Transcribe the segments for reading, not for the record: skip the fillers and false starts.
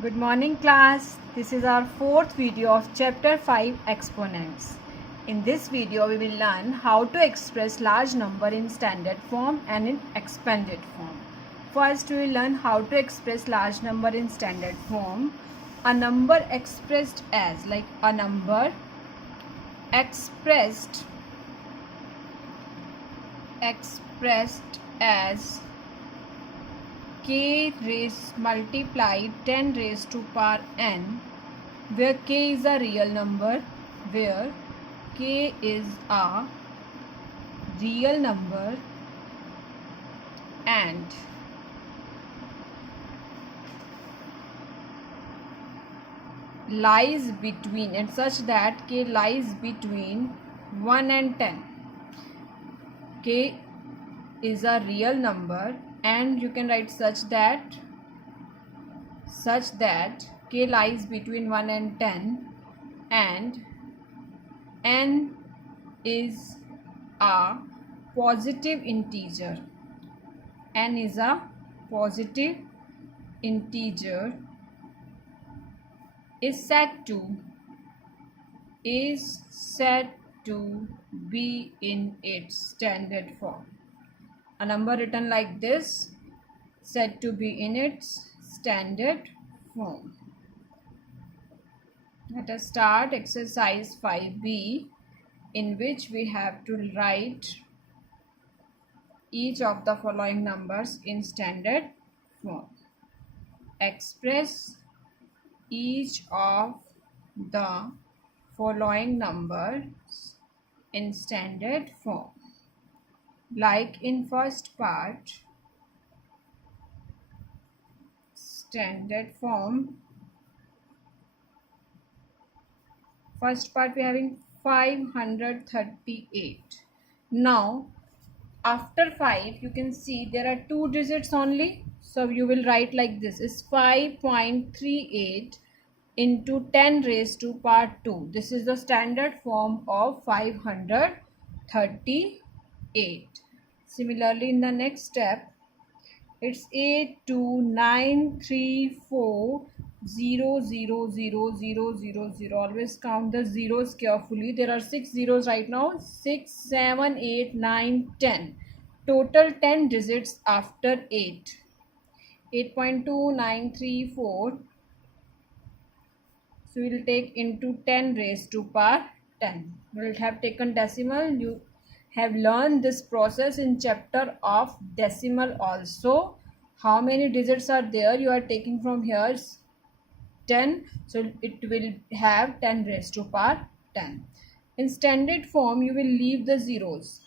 Good morning class. This is our fourth video of chapter 5 exponents. In this video we will learn how to express large number in standard form and in expanded form. First we will learn how to express large number in standard form. A number expressed as expressed as k multiplied 10 raised to power n, where k is a real number, and lies between and such that k lies between 1 and 10. K is a real number and you can write such that k lies between 1 and 10 and n is a positive integer. N is a positive integer is said to be in its standard form. A number written like this said to be in its standard form. Let us start exercise 5b, in which we have to write each of the following numbers in standard form. Express each of the following numbers in standard form. Like in first part, standard form, first part we are having 538. Now after 5 you can see there are 2 digits only, so you will write like this is 5.38 into 10 raised to power 2. This is the standard form of 538. Similarly, in the next step, it's 82934000000. Always count the zeros carefully. There are 6 zeros right now. 6, 7, 8, 9, 10. Total 10 digits after 8. 8.2934. So we will take into 10 raised to power 10. We will have taken decimal. You have learned this process in chapter of decimal also. How many digits are there? You are taking from here 10. So it will have 10 raised to power 10. In standard form, you will leave the zeros.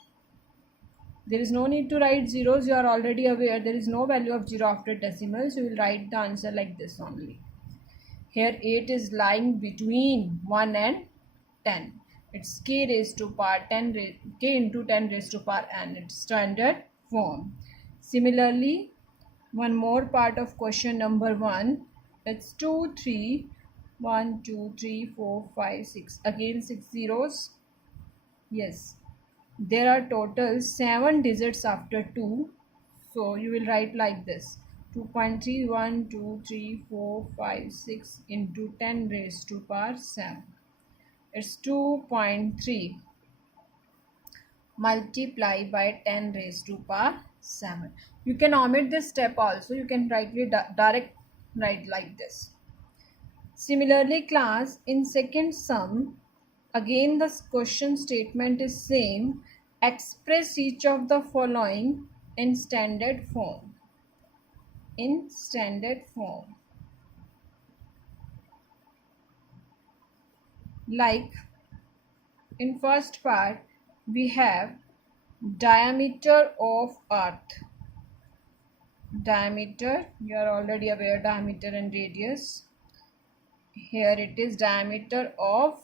There is no need to write zeros. You are already aware there is no value of 0 after decimal. So you will write the answer like this only. Here 8 is lying between 1 and 10. It's k raised to power 10, k into 10 raised to power n. It's standard form. Similarly, one more part of question number 1. It's 2, 3, 1, 2, 3, 4, 5, 6. Again 6 zeros. Yes. There are total 7 digits after 2. So you will write like this. 2.31, 2, 3, 4, 5, 6 into 10 raised to power 7. It's 2.3 multiply by 10 raised to power 7. You can omit this step also. You can write like this. Similarly, class, in second sum, again the question statement is same. Express each of the following in standard form. Like in first part we have diameter of earth. Diameter, you are already aware, diameter and radius. Here it is diameter of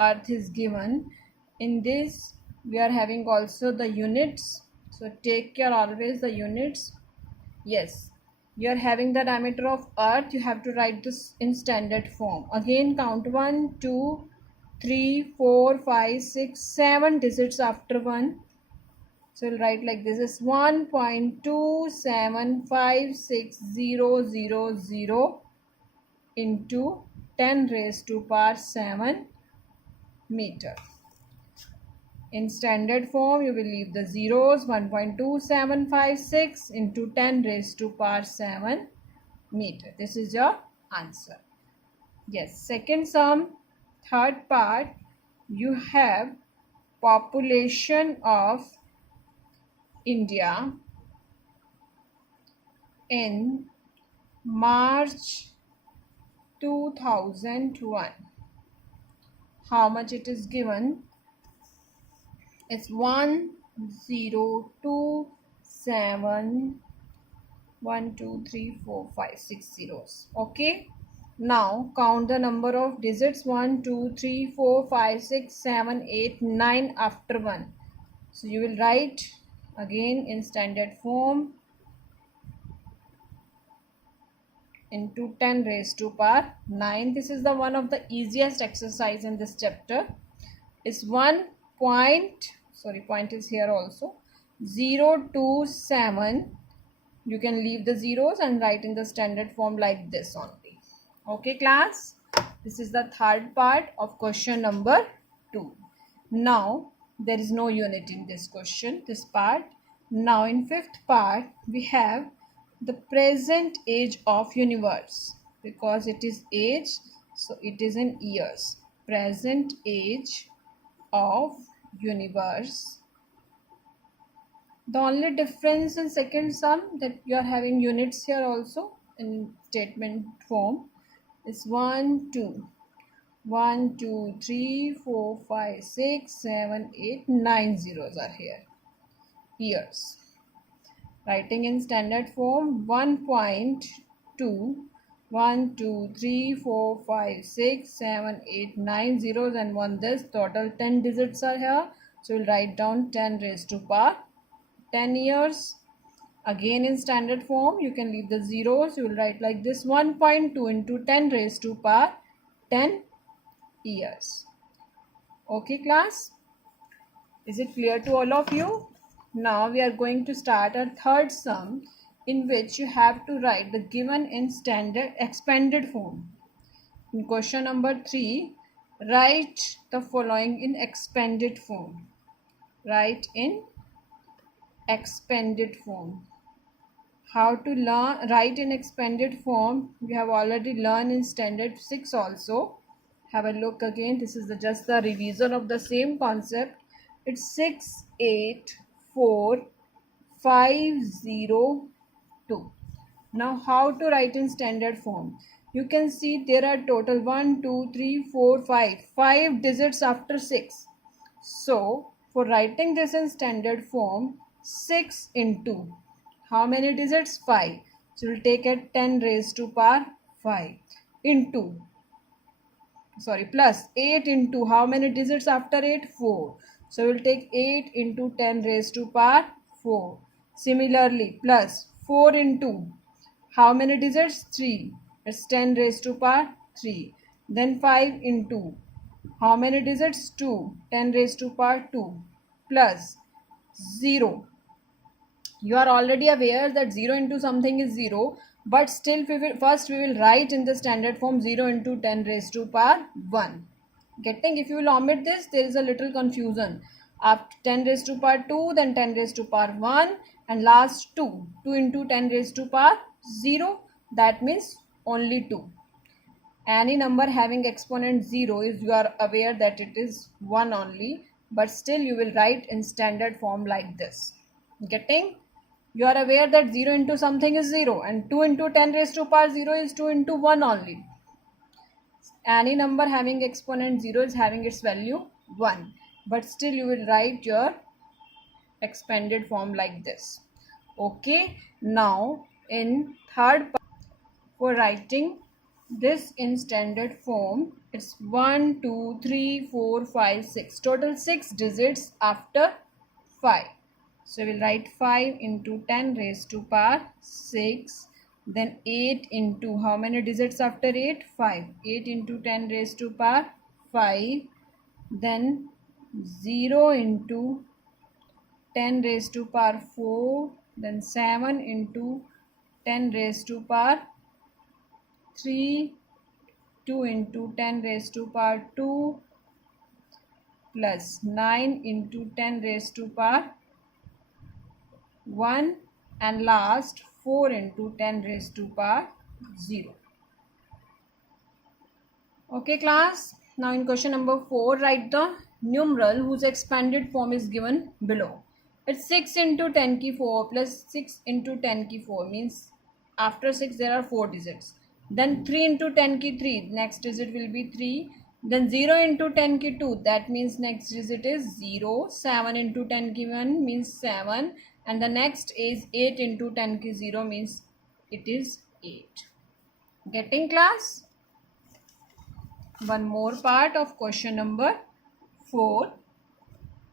earth is given. In this we are having also the units, so take care always the units. Yes, you are having the diameter of earth. You have to write this in standard form. Again count 1, 2, 3, 4, 5, 6, 7 digits after 1. So we'll write like this is 1.2756000. into 10 raised to power 7 meter. In standard form, you will leave the zeros. 1.2756 into 10 raised to power 7 meter. This is your answer. Yes, second sum, third part, you have population of India in March 2001. How much it is given? It's 1027 1 2 3 4 5 6 zeros. Okay, now count the number of digits. 1 2 3 4 5 6 7 8 9 after 1. So you will write again in standard form into 10 raised to power 9. This is the one of the easiest exercise in this chapter. Is 1 point, sorry, point is here also, 027. You can leave the zeros and write in the standard form like this only. Okay class, this is the third part of question number 2. Now there is no unit in this question, this part. Now in fifth part we have the present age of universe. Because it is age, so it is in years. Present age of universe. The only difference in second sum that you are having units here also in statement form is 1 2 1 2 3 4 5 6 7 8 9 zeros are here, years. Writing in standard form 1.2 1 2 3 4 5 6 7 8 9 zeros and 1 this, total 10 digits are here. So we'll write down 10 raised to power 10 years. Again in standard form, you can leave the zeros. You will write like this: 1.2 into 10 raised to power 10 years. Okay class, is it clear to all of you? Now we are going to start our third sum, in which you have to write the given in standard expanded form. In question number 3, write the following in expanded form. Write in expanded form. How to learn write in expanded form, we have already learned in standard 6 also. Have a look again. This is just the revision of the same concept. It's 6 8 4 5 0 2. Now how to write in standard form? You can see there are total 1 2 3 4 5 digits after 6. So for writing this in standard form, 6 into how many digits? 5. So we'll take at 10 raised to power 5 into, sorry, plus 8 into how many digits after 8? 4. So we'll take 8 into 10 raised to power 4. Similarly, plus 4 into how many digits? 3. It's 10 raised to power 3. Then 5 into how many digits? 2. 10 raised to power 2. Plus 0. You are already aware that 0 into something is 0, but still first we will write in the standard form 0 into 10 raised to power 1. Getting? If you will omit this, there is a little confusion. After 10 raised to power 2, then 10 raised to power 1, and last 2. 2 into 10 raised to power 0. That means only 2. Any number having exponent 0 is, you are aware that it is 1 only, but still you will write in standard form like this. Getting? You are aware that 0 into something is 0 and 2 into 10 raised to power 0 is 2 into 1 only. Any number having exponent 0 is having its value 1, but still you will write your expanded form like this. Okay, now in third part, for writing this in standard form, it's 1 2 3 4 5 6, total 6 digits after 5. So we'll write 5 into 10 raised to power 6. Then 8 into how many digits after 8? 5. 8 into 10 raised to power 5. Then 0 into 10 raised to power 4. Then 7 into 10 raised to power 3. 2 into 10 raised to power 2 plus 9 into 10 raised to power 1 and last 4 into 10 raised to power 0. Okay class, now in question number 4 write the numeral whose expanded form is given below. It's 6 into 10 ki 4 plus 6 into 10 ki 4 means after 6 there are 4 digits. Then 3 into 10 ki 3, next digit will be 3. Then 0 into 10 ki 2, that means next digit is 0. 7 into 10 ki 1 means 7. And the next is 8 into 10 ki 0 means it is 8. Getting class? One more part of question number 4.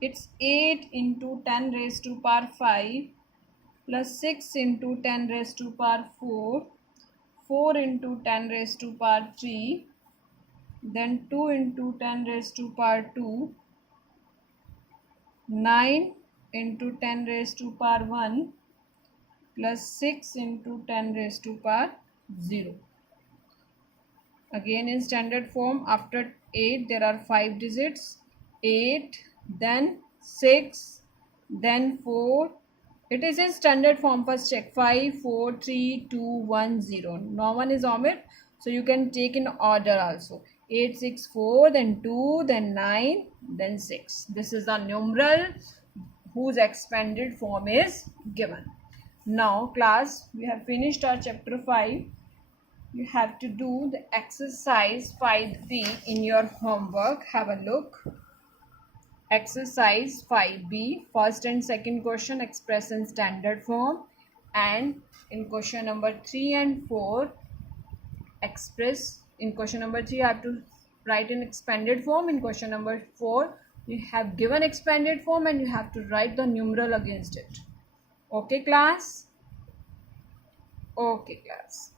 It's 8 into 10 raised to power 5 plus 6 into 10 raised to power 4, 4 into 10 raised to power 3, then 2 into 10 raised to power 2, 9 into 10 raised to power 1 plus 6 into 10 raised to power 0. Again in standard form, after 8 there are 5 digits. 8, then 6, then 4. It is in standard form. First check 5, 4, 3, 2, 1, 0. No one is omit, so you can take in order also. 8, 6, 4, then 2, then 9, then 6. This is the numeral whose expanded form is given. Now class, we have finished our chapter 5. You have to do the exercise 5B in your homework. Have a look. Exercise 5B, first and second question express in standard form, and in question number 3 and 4 express. In question number 3 you have to write in expanded form. In question number 4 you have given expanded form and you have to write the numeral against it. Okay class? Okay class.